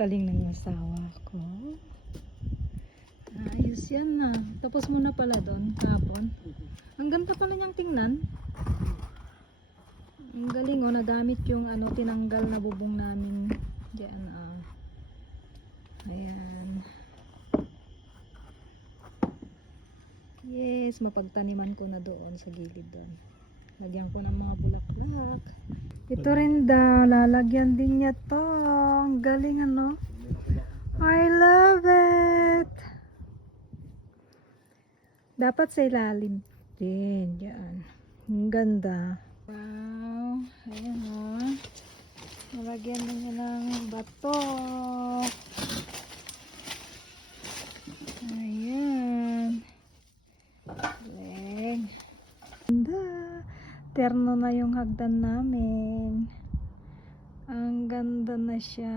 Galing ng asawa ko. Ayos yan na. Tapos mo na pala doon kahapon. Ang ganda pala niyang tingnan. Ang galing oh, nagamit yung ano, tinanggal na bubong namin diyan. Ayan. Yes, mapagtaniman ko na doon sa gilid doon. Lagyan ko ng mga bulaklak. Ito rin daw, lalagyan din niya to. Ang galing ano. I love it. Dapat sa ilalim din. Yan. Ang ganda. Wow. Ayan o. Nalagyan din niya ng bato. Ayan. Galing. Ganda. Terno na yung hagdan namin. Ang ganda na siya.